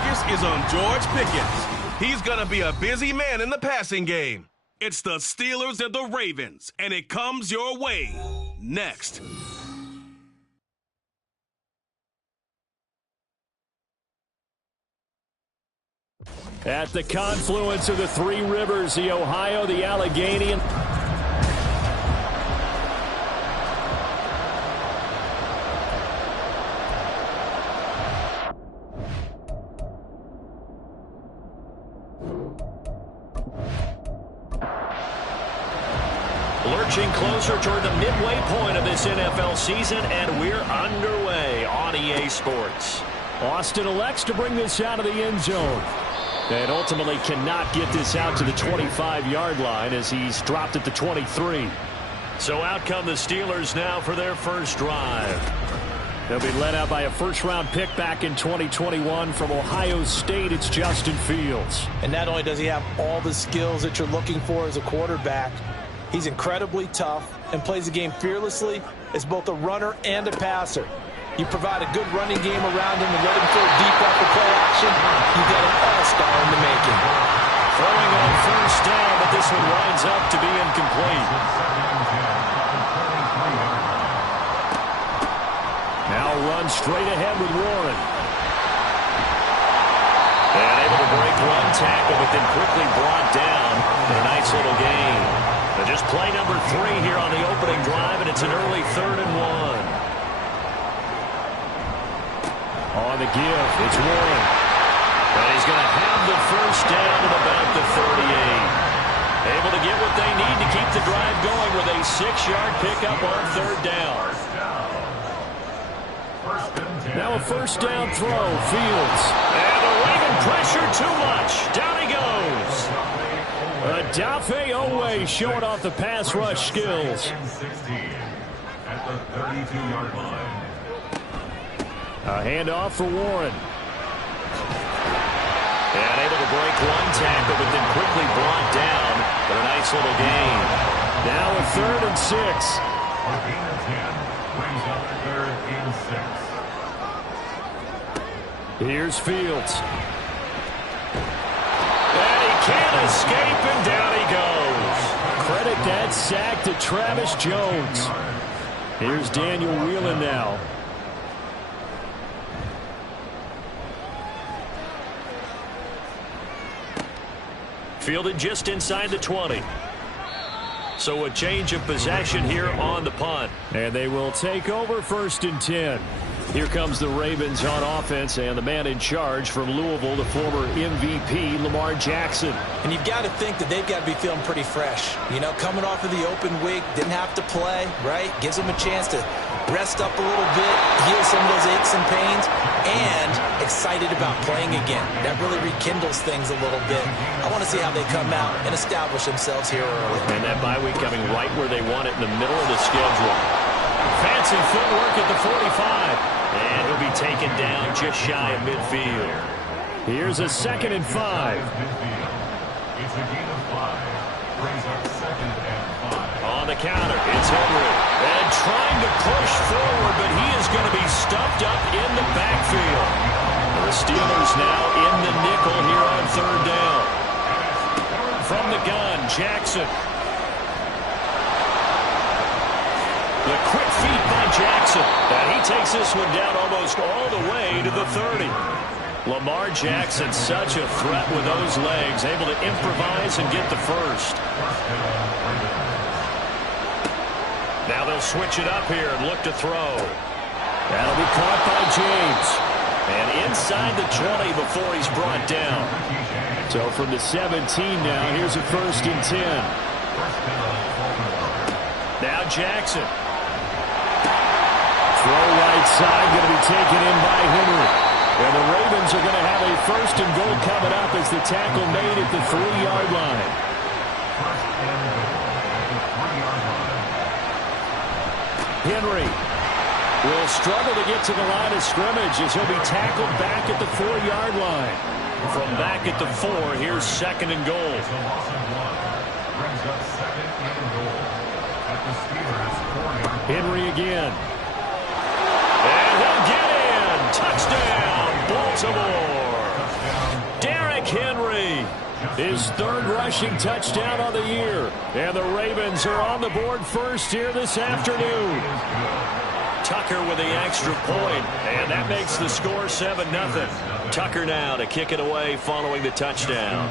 focus is on George Pickens. He's going to be a busy man in the passing game. It's the Steelers and the Ravens, and it comes your way next. At the confluence of the three rivers, the Ohio, the Allegheny, and lurching closer toward the midway point of this NFL season, and we're underway on EA Sports. Austin elects to bring this out of the end zone. And ultimately cannot get this out to the 25-yard line as he's dropped at the 23. So out come the Steelers now for their first drive. They'll be led out by a first-round pick back in 2021 from Ohio State. It's Justin Fields. And not only does he have all the skills that you're looking for as a quarterback, he's incredibly tough and plays the game fearlessly as both a runner and a passer. You provide a good running game around him and let him throw deep after play action, you get an all-star in the making. Throwing on first down, but this one winds up to be incomplete. Now run straight ahead with Warren. And able to break one tackle, but then quickly brought down in a nice little gain. So just play number 3 here on the opening drive, and it's an early 3rd and 1. On the give, it's Warren. And he's going to have the first down at about the 38. Able to get what they need to keep the drive going with a 6-yard pickup on 3rd down. Now a first down throw, Fields. And the Raven pressure too much. Down he goes. Adafe Owe showing off the pass rush skills. At the 32-yard line. A handoff for Warren. And able to break one tackle, but then quickly brought down. But a nice little gain. Now a 3rd and 6. A gain of 10 brings up 3rd and 6. Here's Fields. And he can't escape, and down he goes. Credit that sack to Travis Jones. Here's Daniel Whelan now. Fielded just inside the 20. So a change of possession here on the punt. And they will take over 1st and 10. Here comes the Ravens on offense, and the man in charge from Louisville, the former MVP, Lamar Jackson. And you've got to think that they've got to be feeling pretty fresh. You know, coming off of the open week, didn't have to play, right? Gives them a chance to rest up a little bit, heal some of those aches and pains, and excited about playing again. That really rekindles things a little bit. I want to see how they come out and establish themselves here early. And that bye week coming right where they want it, in the middle of the schedule. Fancy footwork at the 45. And he'll be taken down just shy of midfield. Here's a 2nd and 5. It's a gain of 5. Brings up 2nd and 5. On the counter, it's Henry. And trying to push forward, but he is going to be stuffed up in the backfield. The Steelers now in the nickel here on 3rd down. From the gun, Jackson. The quick feet by Jackson. And he takes this one down almost all the way to the 30. Lamar Jackson, such a threat with those legs, able to improvise and get the first. Now they'll switch it up here and look to throw. That'll be caught by James. And inside the 20 before he's brought down. So from the 17 now, here's a 1st and 10. Now Jackson. Throw right side, going to be taken in by Henry. And the Ravens are going to have a 1st and goal coming up as the tackle made at the 3-yard line. Henry will struggle to get to the line of scrimmage as he'll be tackled back at the 4-yard line. From back at the 4, here's 2nd and goal. Henry again. And he'll get in. Touchdown, Baltimore. Henry. His third rushing touchdown on the year. And the Ravens are on the board first here this afternoon. Tucker with the extra point, and that makes the score 7-0. Tucker now to kick it away following the touchdown.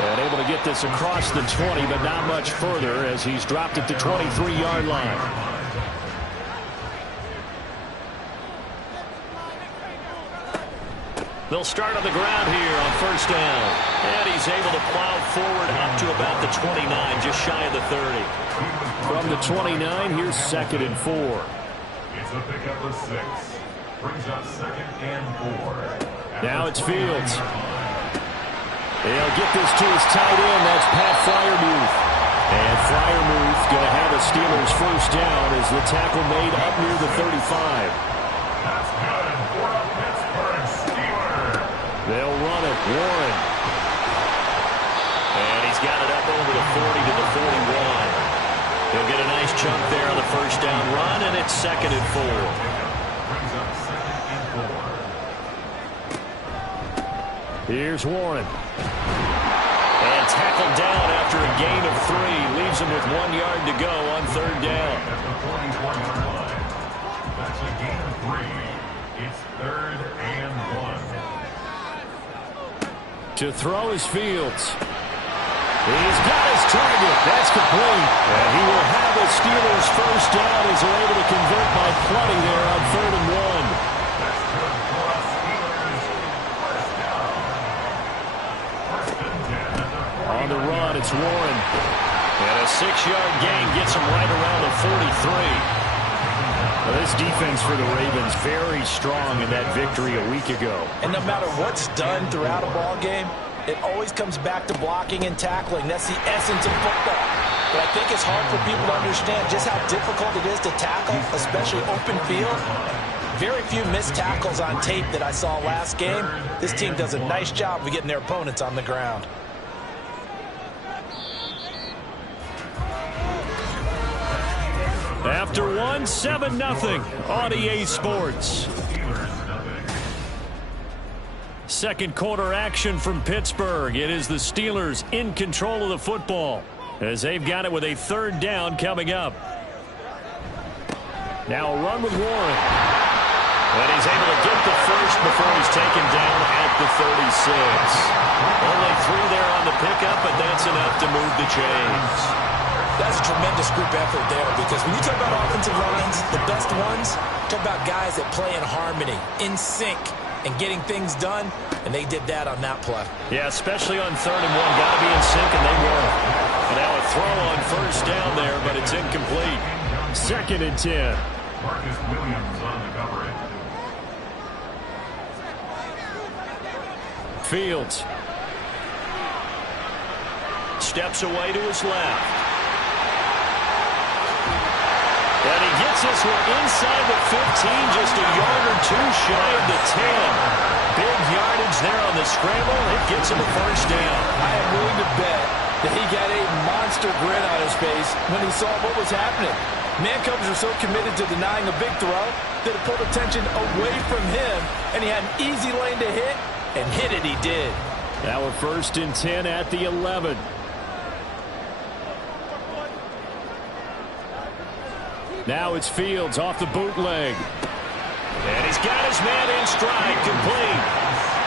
And able to get this across the 20, but not much further as he's dropped it to 23-yard line. They'll start on the ground here on first down. And he's able to plow forward up to about the 29, just shy of the 30. From the 29, here's 2nd and 4. It's a pickup of 6. Brings up 2nd and 4. Now it's Fields. He'll get this to his tight end. That's Pat Freiermuth. And Freiermuth going to have a Steelers first down as the tackle made up near the 35. That's good for a Pittsburgh Steeler. They'll run it. Warren. And he's got it up over the 40 to the 41. He'll get a nice chunk there on the first down run, and it's 2nd and 4. Brings up 2nd and 4. Here's Warren. And tackled down after a gain of 3. Leaves him with 1 yard to go on third down. At the 44-yard line. That's a gain of 3. It's 3rd and 1. To throw is Fields. He's got his target. That's complete. And he will have the Steelers first down as they're able to convert by plenty there on 3rd and 1. That's good for a Steelers first down. 1st and 10 at the 40. On the run, it's Warren. And a 6-yard gain gets him right around the 43. Well, this defense for the Ravens very strong in that victory a week ago. And no matter what's done throughout a ball game, it always comes back to blocking and tackling. That's the essence of football. But I think it's hard for people to understand just how difficult it is to tackle, especially open field. Very few missed tackles on tape that I saw last game. This team does a nice job of getting their opponents on the ground. After 1, 7-0 on EA Sports. Second quarter action from Pittsburgh. It is the Steelers in control of the football as they've got it with a 3rd down coming up. Now a run with Warren. And he's able to get the first before he's taken down at the 36. Only 3 there on the pickup, but that's enough to move the chains. That's a tremendous group effort there because when you talk about offensive lines, the best ones, talk about guys that play in harmony, in sync, and getting things done, and they did that on that play. Yeah, especially on 3rd and 1. Got to be in sync, and they were. And now a throw on first down there, but it's incomplete. 2nd and 10. Marcus Williams on the coverage. Fields. Steps away to his left. And he gets this one inside the 15, just a yard or 2 shy of the 10. Big yardage there on the scramble. It gets him a first down. I am willing to bet that he got a monster grin on his face when he saw what was happening. Man-covers are so committed to denying a big throw that it pulled attention away from him, and he had an easy lane to hit, and hit it he did. Now a 1st and 10 at the 11. Now it's Fields off the bootleg. And he's got his man in stride, complete.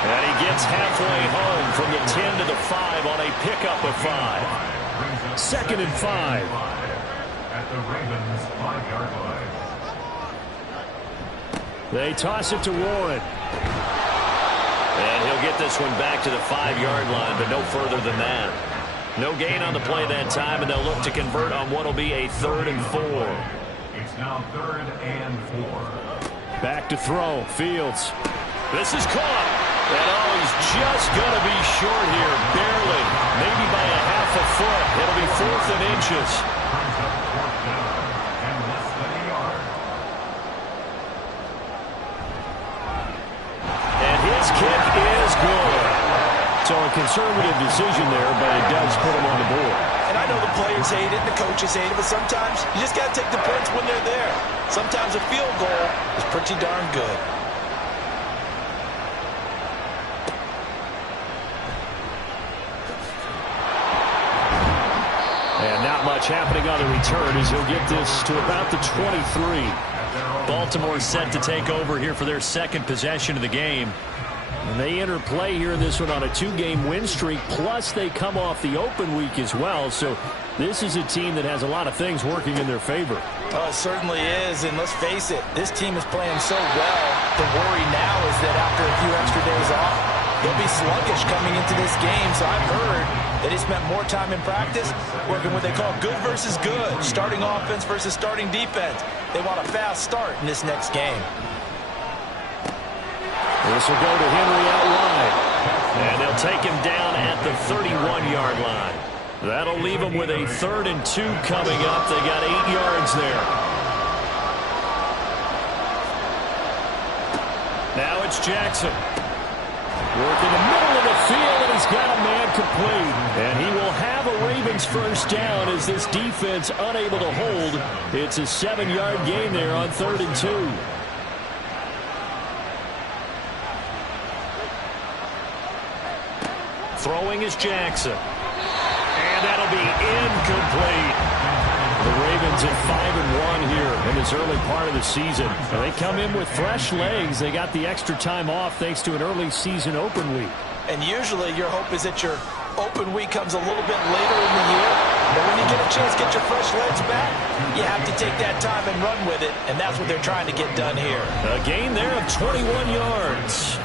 And he gets halfway home from the 10 to the 5 on a pickup of 5. 2nd and 5. At the Ravens 5-yard line. They toss it to Warren. And he'll get this one back to the 5-yard line, but no further than that. No gain on the play that time, and they'll look to convert on what will be a 3rd and 4. It's now 3rd and 4. Back to throw. Fields. This is caught. And he's just going to be short here, barely. Maybe by a half a foot. It'll be 4th and inches. Brings up 4th down and less than a yard. And his kick is good. So a conservative decision there, but it does put him on the board. And And I know the players hate it, and the coaches hate it, but sometimes you just got to take the points when they're there. Sometimes a field goal is pretty darn good. And not much happening on the return as he'll get this to about the 23. Baltimore set to take over here for their second possession of the game. And they enter play here in this one on a 2-game win streak, plus they come off the open week as well. So this is a team that has a lot of things working in their favor. Oh, it certainly is, and let's face it, this team is playing so well. The worry now is that after a few extra days off, they'll be sluggish coming into this game. So I've heard that he spent more time in practice working what they call good versus good, starting offense versus starting defense. They want a fast start in this next game. This will go to Henry out wide. And they'll take him down at the 31-yard line. That'll leave them with a 3rd and 2 coming up. They got 8 yards there. Now it's Jackson. Working the middle of the field, and he's got a man complete. And he will have a Ravens first down as this defense unable to hold. It's a 7-yard gain there on 3rd and 2. Throwing is Jackson. And that'll be incomplete. The Ravens at 5-1 here in this early part of the season. And they come in with fresh legs. They got the extra time off thanks to an early season open week. And usually your hope is that your open week comes a little bit later in the year. But when you get a chance to get your fresh legs back, you have to take that time and run with it. And that's what they're trying to get done here. A gain there of 21 yards.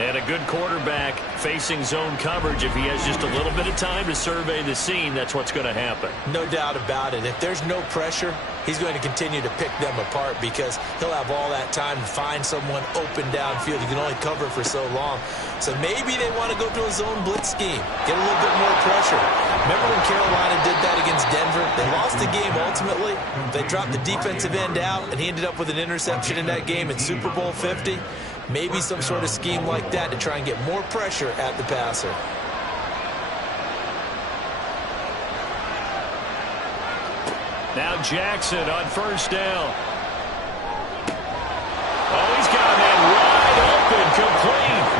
And a good quarterback facing zone coverage. If he has just a little bit of time to survey the scene, that's what's going to happen. No doubt about it. If there's no pressure, he's going to continue to pick them apart because he'll have all that time to find someone open downfield. He can only cover for so long. So maybe they want to go to a zone blitz scheme, get a little bit more pressure. Remember when Carolina did that against Denver? They lost the game ultimately. They dropped the defensive end out, and he ended up with an interception in that game in Super Bowl 50. Maybe some sort of scheme like that to try and get more pressure at the passer. Now Jackson on first down. Oh, he's got that wide open, complete.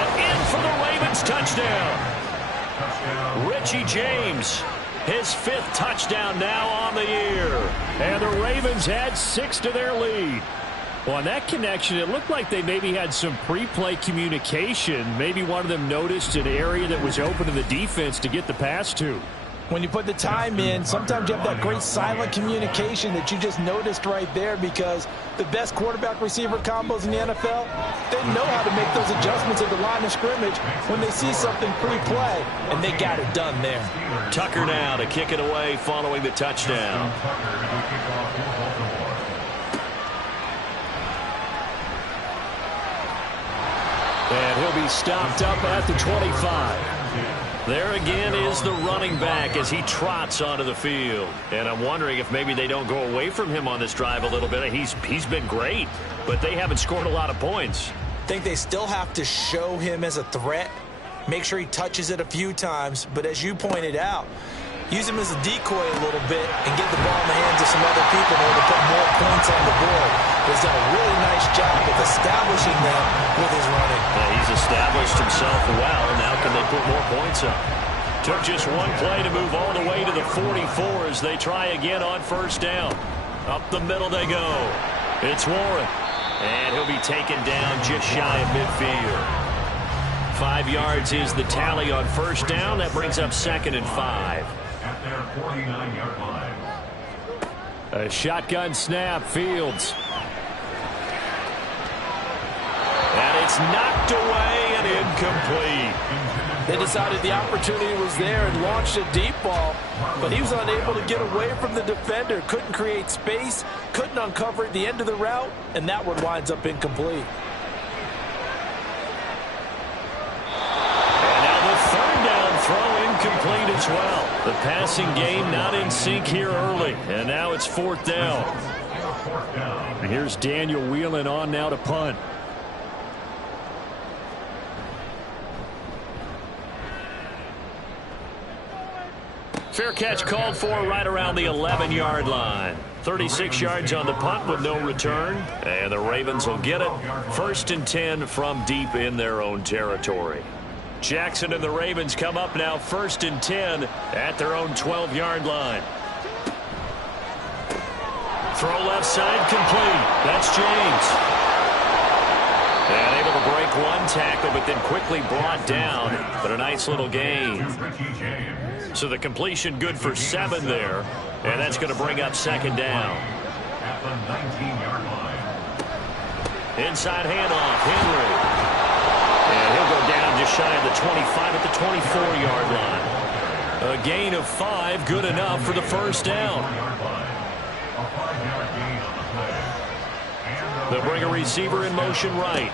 And in for the Ravens touchdown. Richie James, his 5th touchdown now on the year. And the Ravens add 6 to their lead. Well, on that connection, it looked like they maybe had some pre-play communication. Maybe one of them noticed an area that was open to the defense to get the pass to. When you put the time in, sometimes you have that great silent communication that you just noticed right there because the best quarterback-receiver combos in the NFL, they know how to make those adjustments at the line of scrimmage when they see something pre-play, and they got it done there. Tucker now to kick it away following the touchdown. And he'll be stopped up at the 25. There again is the running back as he trots onto the field. And I'm wondering if maybe they don't go away from him on this drive a little bit. He's been great, but they haven't scored a lot of points. I think they still have to show him as a threat, make sure he touches it a few times. But as you pointed out, use him as a decoy a little bit and get the ball in the hands of some other people in order to put more points on the board. He's done a really nice job of establishing them with his running. Yeah, he's established himself well. Now can they put more points up? Took just one play to move all the way to the 44 as they try again on first down. Up the middle they go. It's Warren. And he'll be taken down just shy of midfield. 5 yards is the tally on first down. That brings up 2nd and 5. At their 49-yard line. A shotgun snap, Fields. And it's knocked away and incomplete. They decided the opportunity was there and launched a deep ball, but he was unable to get away from the defender. Couldn't create space, couldn't uncover at the end of the route, and that one winds up incomplete. And now the 3rd down throw incomplete as well. The passing game not in sync here early, and now it's 4th down. And here's Daniel Whelan on now to punt. Fair catch called for right around the 11-yard line. 36 yards on the punt with no return. And the Ravens will get it. 1st and 10 from deep in their own territory. Jackson and the Ravens come up now 1st and 10 at their own 12-yard line. Throw left side complete. That's James. And able to break one tackle, but then quickly brought down. But a nice little gain. So the completion good for 7 there. And that's going to bring up 2nd down. At the 19-yard line. Inside handoff, Henry. And he'll go down just shy of the 25 at the 24-yard line. A gain of 5, good enough for the 1st down. They'll bring a receiver in motion right.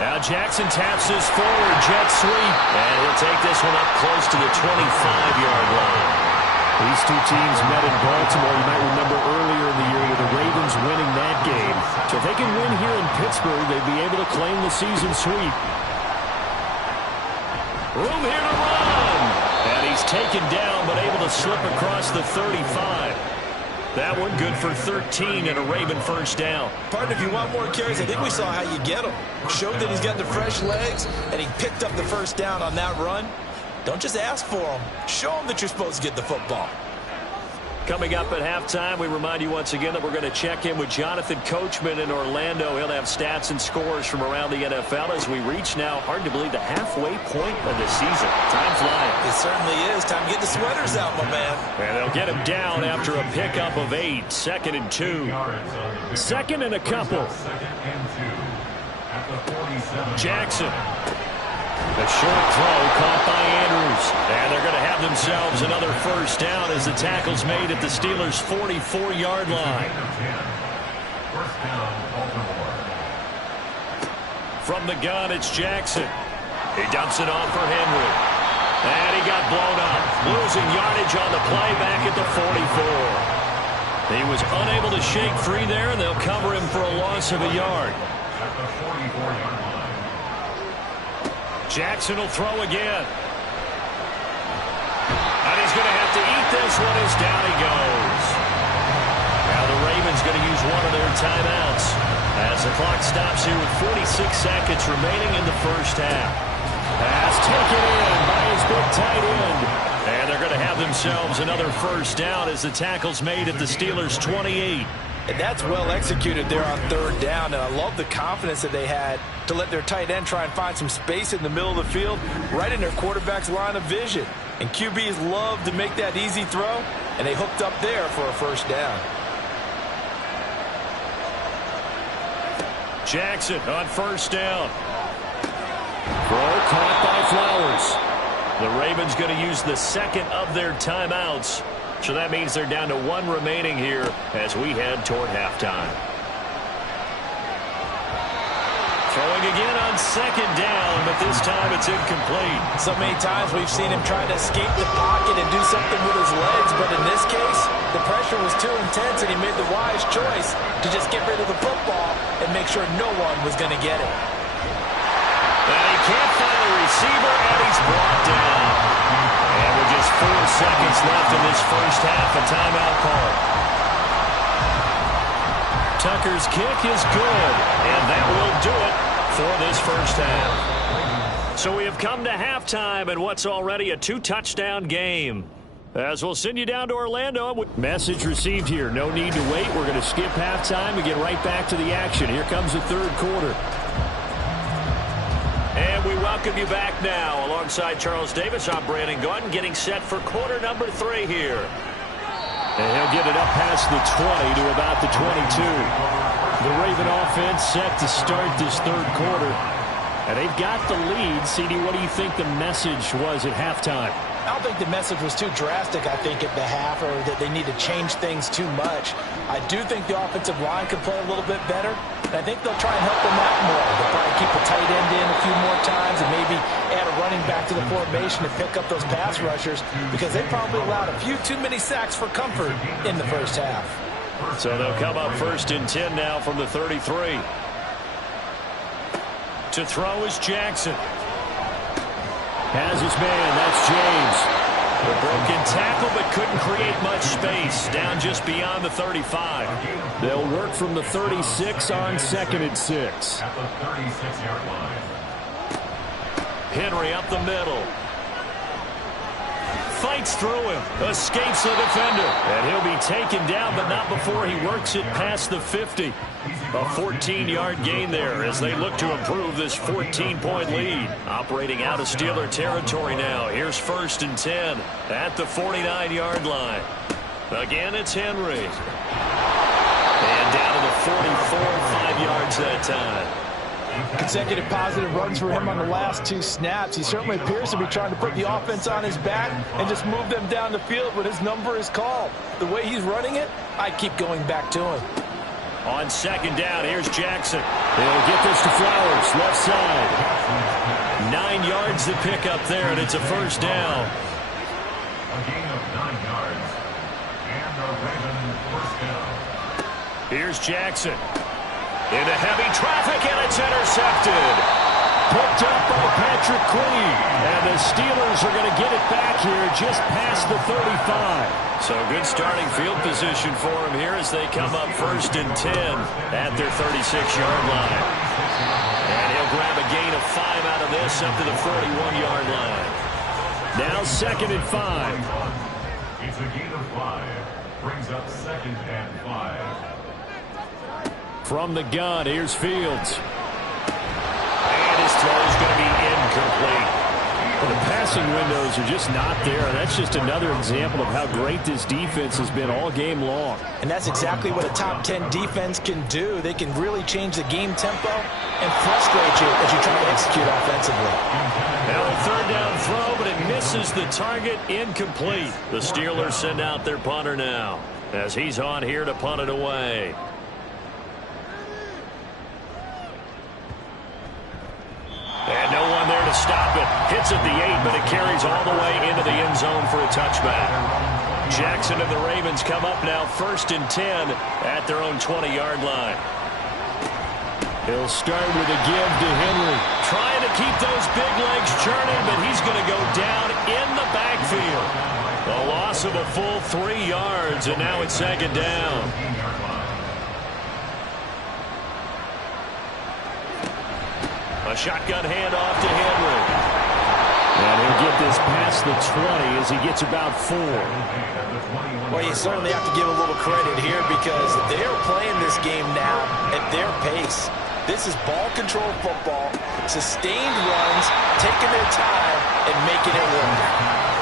Now Jackson taps this forward, jet sweep. And he'll take this one up close to the 25-yard line. These two teams met in Baltimore, you might remember earlier in the year, with the Ravens winning that game. So if they can win here in Pittsburgh, they'd be able to claim the season sweep. Room here to run. And he's taken down, but able to slip across the 35. That one good for 13 and a Raven 1st down. Partner, if you want more carries, I think we saw how you get them. Showed that he's got the fresh legs, and he picked up the 1st down on that run. Don't just ask for them. Show them that you're supposed to get the football. Coming up at halftime, we remind you once again that we're going to check in with Jonathan Coachman in Orlando. He'll have stats and scores from around the NFL as we reach now, hard to believe, the halfway point of the season. Time flying. It certainly is. Time to get the sweaters out, my man. And they'll get him down after a pickup of 8. 2nd and 2. 2nd and a couple. Jackson. A short throw caught by Andrews. And they're going to have themselves another 1st down as the tackle's made at the Steelers' 44-yard line. From the gun, it's Jackson. He dumps it off for Henry. And he got blown up. Losing yardage on the play back at the 44. He was unable to shake free there, and they'll cover him for a loss of a yard. At the 44-yard line. Jackson will throw again. And he's going to have to eat this one as down he goes. Now the Ravens going to use one of their timeouts as the clock stops here with 46 seconds remaining in the 1st half. Pass taken in by his big tight end. And they're going to have themselves another 1st down as the tackle's made at the Steelers' 28. And that's well executed there on 3rd down. And I love the confidence that they had to let their tight end try and find some space in the middle of the field, right in their quarterback's line of vision. And QBs love to make that easy throw, and they hooked up there for a 1st down. Jackson on 1st down. Throw caught by Flowers. The Ravens going to use the 2nd of their timeouts. So that means they're down to 1 remaining here as we head toward halftime. Throwing again on 2nd down, but this time it's incomplete. So many times we've seen him try to escape the pocket and do something with his legs, but in this case, the pressure was too intense and he made the wise choice to just get rid of the football and make sure no one was going to get it. And he can't find a receiver, and he's brought down. And with just 4 seconds left in this 1st half, a timeout call. Tucker's kick is good, and that will do it for this 1st half. So we have come to halftime in what's already a 2-touchdown game. As we'll send you down to Orlando. Message received here. No need to wait. We're going to skip halftime and get right back to the action. Here comes the 3rd quarter. And we welcome you back now. Alongside Charles Davis, I'm Brandon Gaudin, getting set for quarter number 3 here. And he'll get it up past the 20 to about the 22. The Raven offense set to start this 3rd quarter. And they've got the lead. CD, what do you think the message was at halftime? I don't think the message was too drastic, I think, at the half, or that they need to change things too much. I do think the offensive line could play a little bit better, and I think they'll try and help them out more. They'll probably keep a tight end in a few more times and maybe add a running back to the formation to pick up those pass rushers, because they probably allowed a few too many sacks for comfort in the 1st half. So they'll come up 1st and 10 now from the 33. To throw is Jackson. Has his man, that's James. The broken tackle, but couldn't create much space. Down just beyond the 35. They'll work from the 36 on 2nd and 6. At the 36-yard line. Henry up the middle. Fights through him. Escapes the defender. And he'll be taken down, but not before he works it past the 50. A 14-yard gain there as they look to improve this 14-point lead. Operating out of Steeler territory now. Here's 1st and 10 at the 49-yard line. Again, it's Henry. And down to the 44, 5 yards that time. Consecutive positive runs for him on the last 2 snaps. He certainly appears to be trying to put the offense on his back and just move them down the field when his number is called. The way he's running it, I keep going back to him. On 2nd down, here's Jackson. They'll get this to Flowers, left side. 9 yards to pick up there, and it's a 1st down. A gain of 9 yards. And the Ravens 1st down. Here's Jackson. Into heavy traffic, and it's intercepted. Picked up by Patrick Queen. And the Steelers are going to get it back here just past the 35. So good starting field position for him here as they come up 1st and 10 at their 36-yard line. And he'll grab a gain of 5 out of this up to the 41-yard line. Now 2nd and 5. It's a gain of 5. Brings up 2nd and 5. From the gun, here's Fields. And his throw is going to be incomplete. Well, the passing windows are just not there. That's just another example of how great this defense has been all game long. And that's exactly what a top 10 defense can do. They can really change the game tempo and frustrate you as you try to execute offensively. Now a 3rd down throw, but it misses the target, incomplete. The Steelers send out their punter now as he's on here to punt it away. And no one there to stop it. Hits at the 8, but it carries all the way into the end zone for a touchback. Jackson and the Ravens come up now 1st and 10 at their own 20-yard line. He'll start with a give to Henry. Trying to keep those big legs churning, but he's going to go down in the backfield. A loss of a full 3 yards, and now it's 2nd down. A shotgun handoff to Henry. And he'll get this past the 20 as he gets about 4. Well, you certainly have to give a little credit here because they're playing this game now at their pace. This is ball control football, sustained runs, taking their time, and making it work.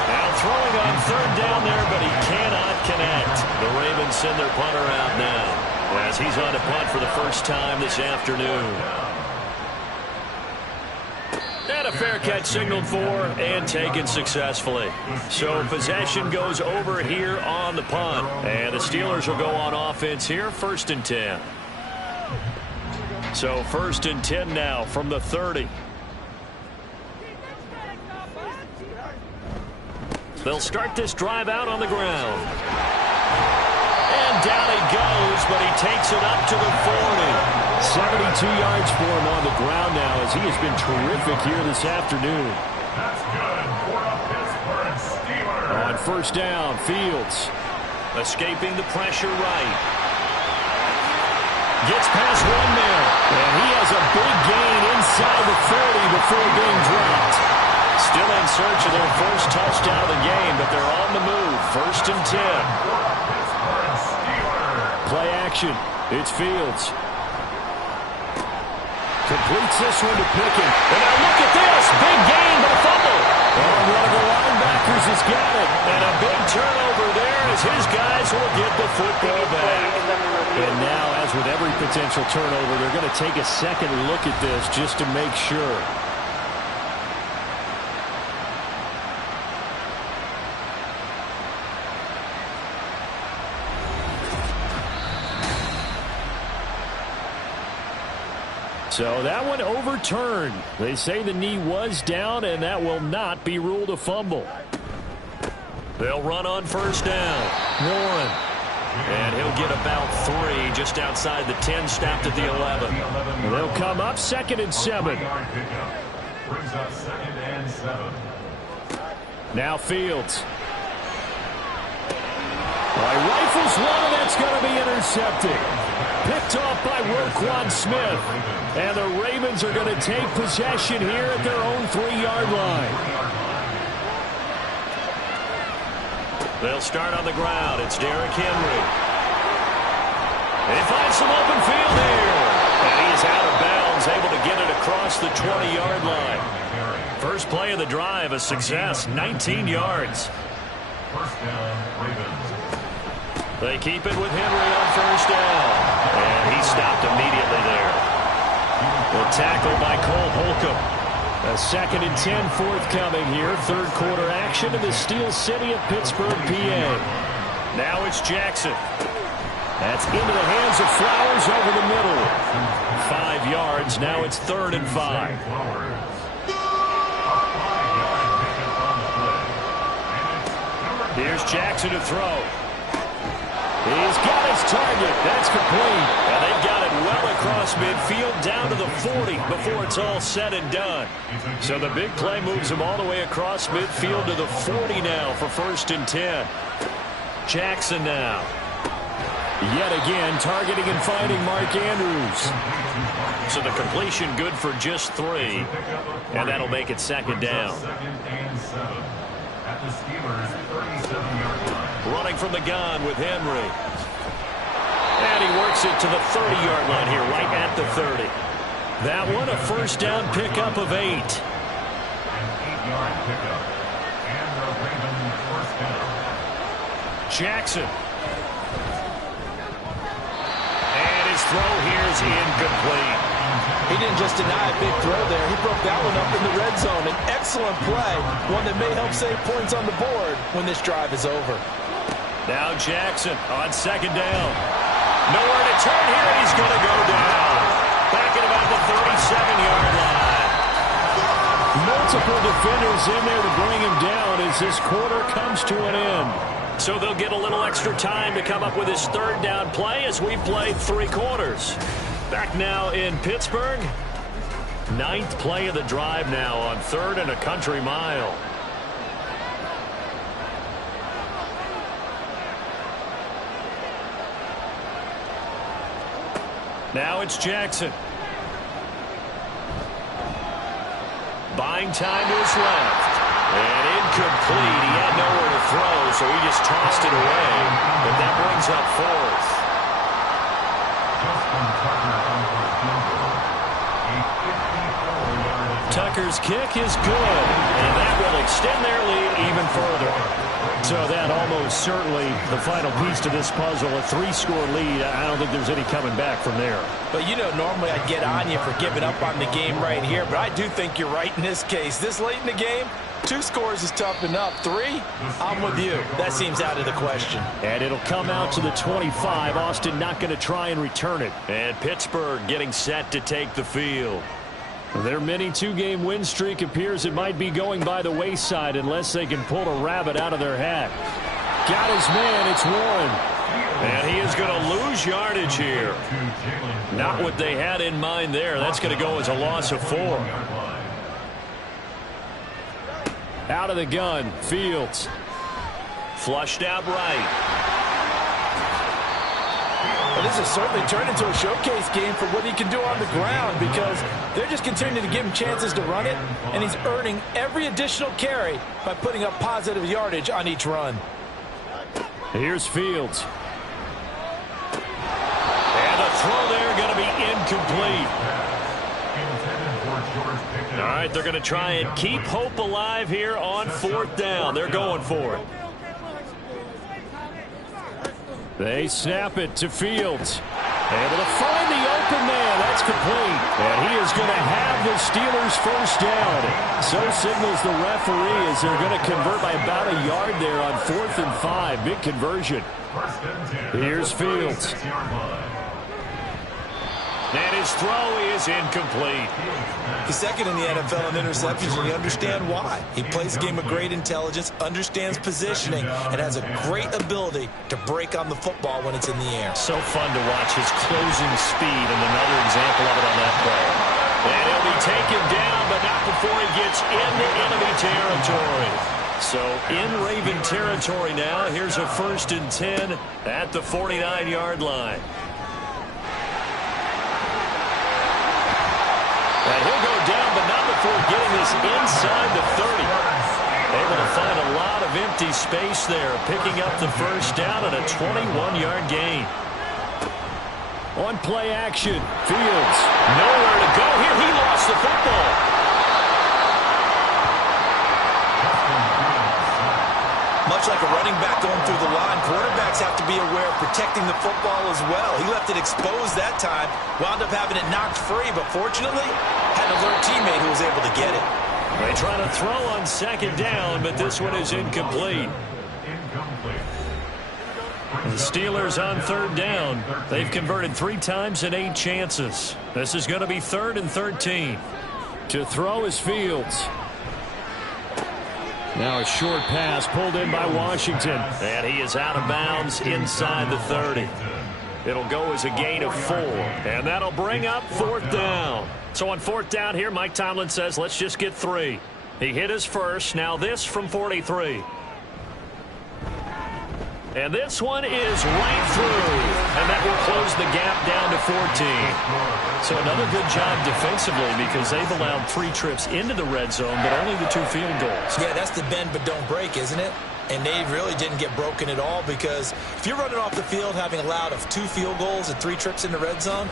Now throwing on 3rd down there, but he cannot connect. The Ravens send their punter out now as he's on to punt for the first time this afternoon. And a fair catch signaled for and taken successfully. So possession goes over here on the punt. And the Steelers will go on offense here, 1st and 10. So 1st and 10 now from the 30. They'll start this drive out on the ground. And down he goes, but he takes it up to the 40. 72 yards for him on the ground now as he has been terrific here this afternoon. That's good for a Pittsburgh Steelers. On 1st down, Fields. Escaping the pressure right. Gets past 1 man. And he has a big gain inside the 30 before being dropped. Still in search of their first touchdown of the game, but they're on the move. 1st and 10. Pittsburgh Steelers. Play action. It's Fields. Completes this one to Pickens. And now look at this. Big gain, but a fumble. And one of the linebackers has got it. And a big turnover there as his guys will get the football back. And now, as with every potential turnover, they're going to take a second look at this just to make sure. So that one overturned. They say the knee was down, and that will not be ruled a fumble. They'll run on 1st down. Warren. And he'll get about 3 just outside the 10, stopped at the 11. They'll come up 2nd and 7. Brings up 2nd and 7. Now Fields. Rifles one, and that's going to be intercepted. Picked off by Roquan Smith. And the Ravens are going to take possession here at their own 3-yard line. They'll start on the ground. It's Derrick Henry. They find some open field here. And he's out of bounds, able to get it across the 20-yard line. First play of the drive, a success, 19 yards. First down, Ravens. They keep it with Henry on first down. And he stopped immediately there. The tackle by Cole Holcomb. A 2nd and 10 forthcoming here. Third quarter action in the Steel City of Pittsburgh, PA. Now it's Jackson. That's into the hands of Flowers over the middle. 5 yards. Now it's 3rd and 5. Here's Jackson to throw. He's got his target. That's complete. And they've got it well across midfield down to the 40 before it's all said and done. So the big play moves him all the way across midfield to the 40 now for 1st and 10. Jackson now. Yet again targeting and finding Mark Andrews. So the completion good for just 3. And that'll make it 2nd down. At the Steelers' 37-yard line. Running from the gun with Henry. And he works it to the 30-yard line here, right at the 30. That one, a first down pickup of 8. An 8-yard pickup. And the Ravens first down. Jackson. And his throw here is incomplete. He didn't just deny a big throw there. He broke that one up in the red zone. An excellent play, one that may help save points on the board when this drive is over. Now Jackson on 2nd down. Nowhere to turn here, and he's going to go down. Back at about the 37-yard line. Multiple defenders in there to bring him down as this quarter comes to an end. So they'll get a little extra time to come up with his 3rd down play as we played 3 quarters. Back now in Pittsburgh. 9th play of the drive now on 3rd and a country mile. Now it's Jackson. Buying time to his left. And incomplete. He had nowhere to throw, so he just tossed it away. But that brings up 4th. Tucker's kick is good, and that will extend their lead even further. So that almost certainly the final piece to this puzzle, a 3-score lead. I don't think there's any coming back from there. But, you know, normally I'd get on you for giving up on the game right here, but I do think you're right in this case. This late in the game, 2 scores is tough enough. 3, I'm with you. That seems out of the question. And it'll come out to the 25. Austin not going to try and return it. And Pittsburgh getting set to take the field. Their mini 2-game win streak appears it might be going by the wayside unless they can pull a rabbit out of their hat. Got his man. It's Warren. And he is going to lose yardage here. Not what they had in mind there. That's going to go as a loss of 4. Out of the gun. Fields. Flushed out right. But this has certainly turned into a showcase game for what he can do on the ground because they're just continuing to give him chances to run it, and he's earning every additional carry by putting up positive yardage on each run. Here's Fields. And the throw there going to be incomplete. All right, they're going to try and keep hope alive here on 4th down. They're going for it. They snap it to Fields. Able to find the open man. That's complete. And he is going to have the Steelers first down. So signals the referee as they're going to convert by about a yard there on 4th and 5. Big conversion. Here's Fields. And his throw is incomplete. He's 2nd in the NFL in interceptions, and you understand why. He plays a game with great intelligence, understands positioning, and has a great ability to break on the football when it's in the air. So fun to watch his closing speed, and another example of it on that play. And he'll be taken down, but not before he gets into enemy territory. So in Raven territory now. Here's a 1st and 10 at the 49-yard line. And he'll go down, but not before getting this inside the 30. Able to find a lot of empty space there, picking up the 1st down and a 21-yard gain. On play action, Fields nowhere to go here. He lost the football. Much like a running back going through the line, quarterbacks have to be aware of protecting the football as well. He left it exposed that time, wound up having it knocked free, but fortunately had an alert teammate who was able to get it. They try to throw on 2nd down, but this one is incomplete. The Steelers on 3rd down. They've converted 3 times in 8 chances. This is going to be 3rd and 13. To throw is Fields. Now a short pass pulled in by Washington. And he is out of bounds inside the 30. It'll go as a gain of 4. And that'll bring up 4th down. So on 4th down here, Mike Tomlin says, let's just get 3. He hit his first. Now this from 43. And this one is right through. And that will close the gap down to 14. So another good job defensively because they've allowed 3 trips into the red zone, but only the 2 field goals. Yeah, that's the bend but don't break, isn't it? And they really didn't get broken at all because if you're running off the field having allowed of 2 field goals and 3 trips in the red zone,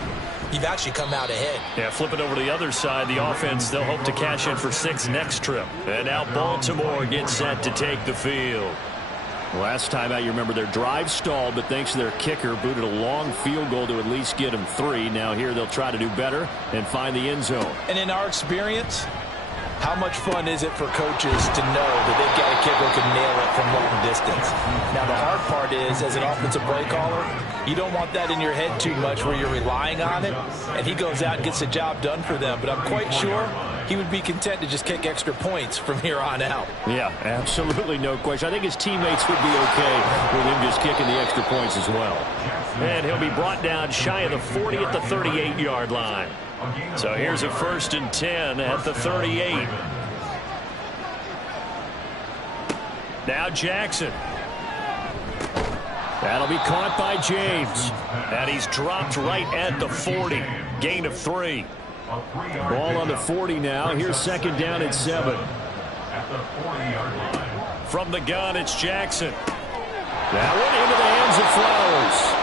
you've actually come out ahead. Yeah, flip it over to the other side. The offense, they'll hope to cash in for 6 next trip. And now Baltimore gets set to take the field. Last time out, you remember their drive stalled, but thanks to their kicker, booted a long field goal to at least get them 3. Now here they'll try to do better and find the end zone. And in our experience, how much fun is it for coaches to know that they've got a kicker who can nail it from long distance? Now, the hard part is, as an offensive play caller, you don't want that in your head too much where you're relying on it, and he goes out and gets the job done for them. But I'm quite sure he would be content to just kick extra points from here on out. Yeah, absolutely no question. I think his teammates would be okay with him just kicking the extra points as well. And he'll be brought down shy of the 40 at the 38-yard line. So here's a 1st and 10 at the 38. Now Jackson. That'll be caught by James. And he's dropped right at the 40. Gain of 3. Ball on the 40 now. Here's 2nd down and 7. From the gun, it's Jackson. That one into the hands of Flowers.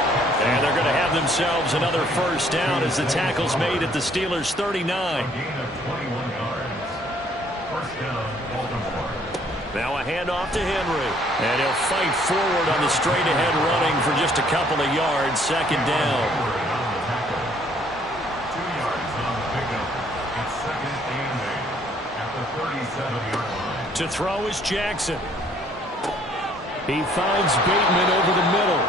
And they're going to have themselves another 1st down as the tackle's made at the Steelers' 39. Now a handoff to Henry. And he'll fight forward on the straight-ahead running for just a couple of yards. 2nd down. To throw is Jackson. He finds Bateman over the middle.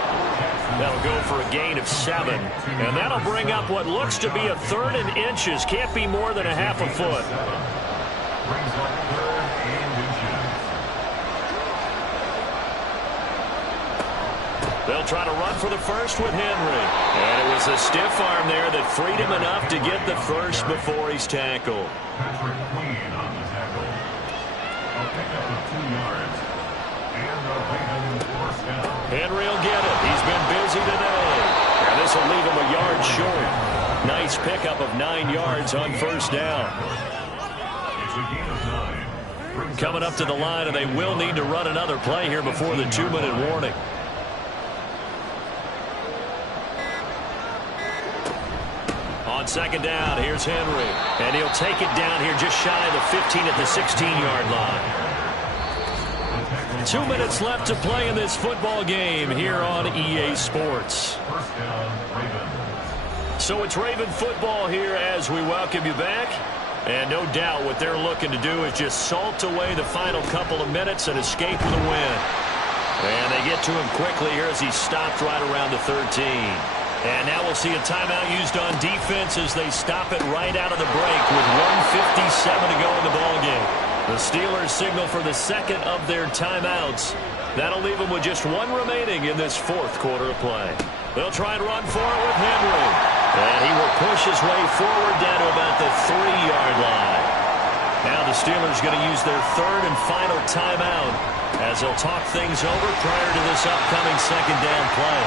That'll go for a gain of 7. And that'll bring up what looks to be a 3rd and inches. Can't be more than a half a foot. They'll try to run for the 1st with Henry. And it was a stiff arm there that freed him enough to get the 1st before he's tackled. Henry will get it. He's been busy today. And this will leave him a yard short. Nice pickup of 9 yards on 1st down. Coming up to the line, and they will need to run another play here before the 2-minute warning. On 2nd down, here's Henry. And he'll take it down here just shy of the 15 at the 16-yard line. 2 minutes left to play in this football game here on EA Sports. So it's Raven football here as we welcome you back. And no doubt what they're looking to do is just salt away the final couple of minutes and escape with a win. And they get to him quickly here as he's stopped right around the 13. And now we'll see a timeout used on defense as they stop it right out of the break with 1:57 to go in the ballgame. The Steelers signal for the 2nd of their timeouts. That'll leave them with just 1 remaining in this 4th quarter of play. They'll try and run for it with Henry. And he will push his way forward down to about the 3-yard line. Now the Steelers going to use their third and final timeout as they'll talk things over prior to this upcoming second down play.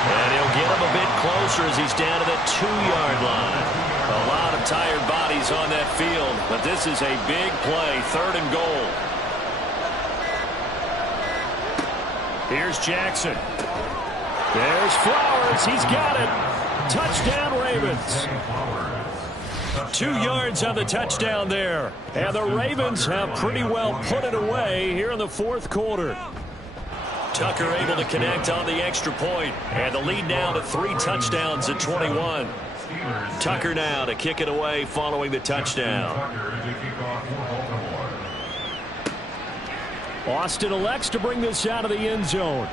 And he'll get him a bit closer as he's down to the 2-yard line. A lot of tired bodies on that field, but this is a big play, third and goal. Here's Jackson. There's Flowers. He's got it. Touchdown, Ravens. 2 yards on the touchdown there. And the Ravens have pretty well put it away here in the fourth quarter. Tucker able to connect on the extra point. And the lead now to 3 touchdowns at 21. Tucker now to kick it away following the touchdown. Austin elects to bring this out of the end zone.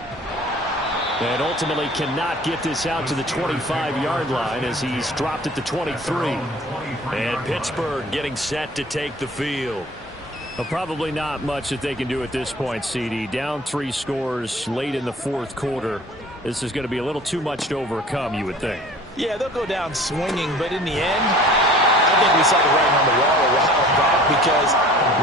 And ultimately cannot get this out to the 25-yard line as he's dropped at the 23. And Pittsburgh getting set to take the field. Well, probably not much that they can do at this point, CD. Down 3 scores late in the fourth quarter. This is going to be a little too much to overcome, you would think. Yeah, they'll go down swinging, but in the end, I think we saw the writing on the wall a while back because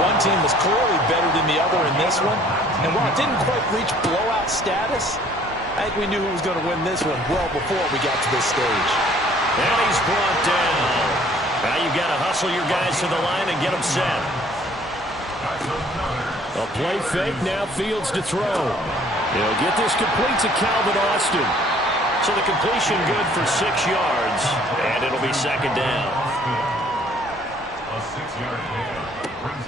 one team was clearly better than the other in this one. And while it didn't quite reach blowout status, I think we knew who was going to win this one well before we got to this stage. And he's brought down. Now you've got to hustle your guys to the line and get them set. A play fake, now Fields to throw. He'll get this complete to Calvin Austin. So the completion good for 6 yards, and it'll be second down.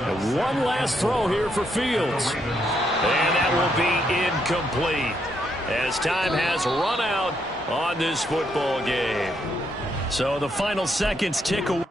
And one last throw here for Fields. And that will be incomplete as time has run out on this football game. So the final seconds tick away.